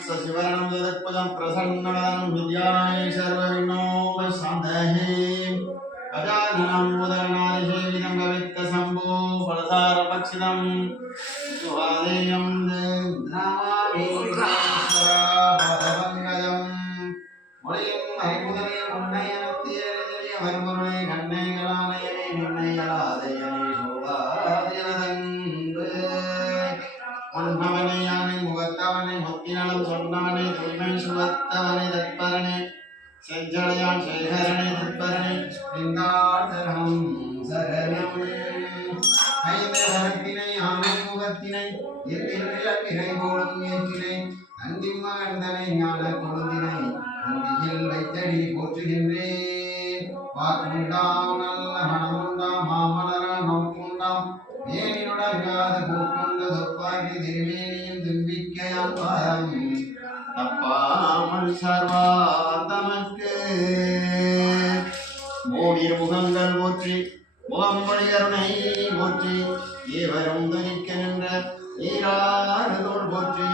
सशिवरणं ददत्पदं प्रसन्नवदनं विद्याय सर्वविघ्नोपशान्तये गजाननं मुदगणादिसेवितं भवित्तशम्भो फलसारभक्षितं सुवादेयं नमामि ईश्वरापादपङ्कजं மொழியும் அறிமுதலே உன்னையனத்திய வருமுறை கண்ணைகளானையனே நின்னையலாதையனே சோழாதியனதன்பு பொன்னவனை யானை முகத்தவனை முத்தினலம் சொன்னவனை தூய்மை சுகத்தவனை தற்பரனை செஞ்சடையான் சேகரனை தற்பரனை நின்றார்த்தனம் சரணம் ஐந்து கரத்தினை ஆமை முகத்தினை எத்திரை போலும் ஏற்றினை அந்திமகந்தனை ஞான கொழுந்தினை அந்தியில் வைத்தடி போற்றுகின்றேன் வாக்குண்டாம் நல்ல மனமுண்டாம் மாமலரால் நோக்குண்டாம் மேனினுடங்காத பூக்கொண்ட தொப்பாகி திருமேனியும் தும்பிக்கையால் பாதம் தப்பாமல் சர்வார்த்தமக்கு மூடிர் முகங்கள் போற்றி முகம்மொழி கருணை போற்றி ஏவரும் துணிக்க நின்ற ஈராறுதோள் போற்றி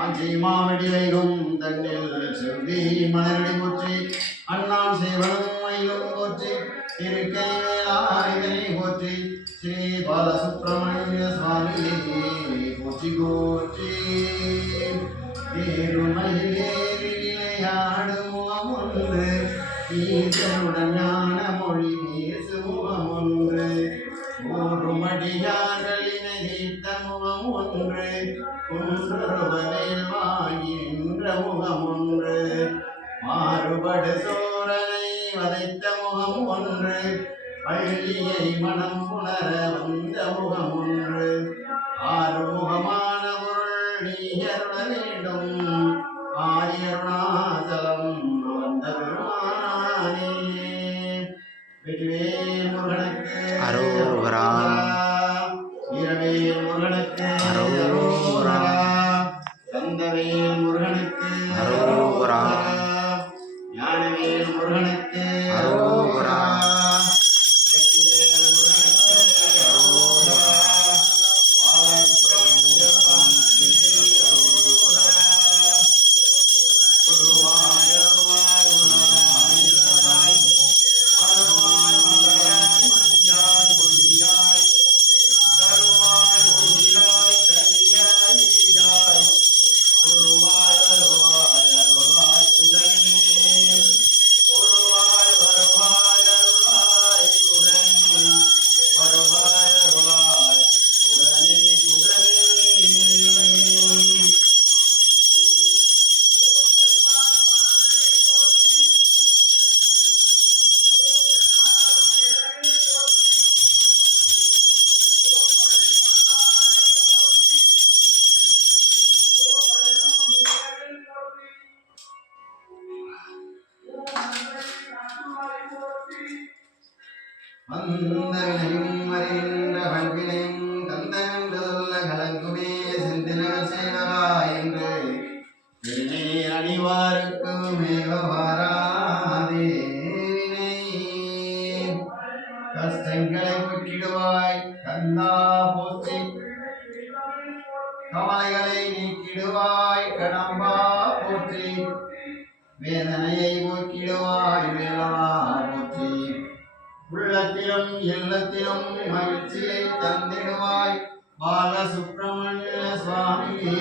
ஆஞ்சி மாவடிலையும் தன்னில் செவ்வி மலரடி போற்றி அண்ணான் சேவனும் மயிலும் போற்றி இருக்கை வேளாயுதனை போற்றி ஸ்ரீ பாலசுப்ரமணிய சுவாமி போற்றி போற்றி விளையாடும் ஒன்று ஈசனுடன் ஞான மொழி பேசு முகம் ஒன்று ஊருமடியார்களினை தீர்த்த முகம் ஒன்று குன்றொருவரில் வாங்கின்ற முகம் ஒன்று மாறுபடு சோழனை வதைத்த முகம் ஒன்று பள்ளியை மனம் புணர வந்த முகம் ஒன்று ஆறுமுகமான பொருள் நீ அருள வேண்டும் ஆரியருணாச்சலம் வந்த பெருமானே வெற்றிவேல் முருகனுக்கு அரோகரா வீரவேல் முருகனுக்கு அரோகரா கந்தவேல் முருகனுக்கு அரோகரா ஞானவேல் முருகனுக்கு அரோகரா வந்தனையும் அறிகின்ற பண்பினையும் தந்தென்றுள்ள கலங்குமே செந்தினக சேவகா என்று திருநீர் அணிவாருக்கு மேகவாராதே கஷ்டங்களை போக்கிடுவாய் கந்தா போற்றி கவலைகளை நீக்கிடுவாய் கடம்பா போற்றி வேதனையை போக்கிடுவாய் வேளவா போற்றி உள்ளத்திலும் இல்லத்திலும் மகிழ்ச்சியை தந்திடுவாய் பாலசுப்ரமணிய சுவாமியே